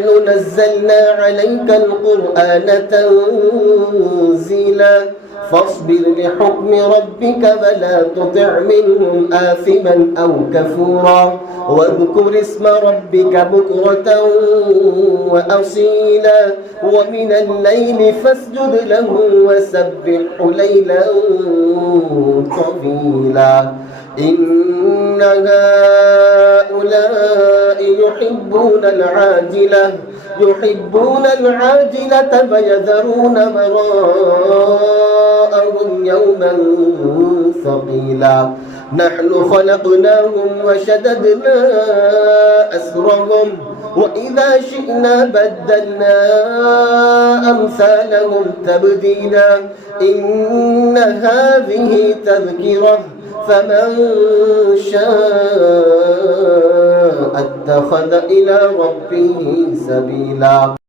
نحن نزلنا عليك القرآن تنزيلا فاصبر لحكم ربك ولا تطع منهم آثما أو كفورا واذكر اسم ربك بكرة وأصيلا ومن الليل فاسجد له وسبحه ليلا طويلا إن هؤلاء يحبون العاجلة فيذرون وراءهم يوما ثقيلا نحن خلقناهم وشددنا أسرهم وإذا شئنا بدلنا أمثالهم تبديلا إن هذه تذكرة فمن شاء اتخذ إلى ربه سبيلا.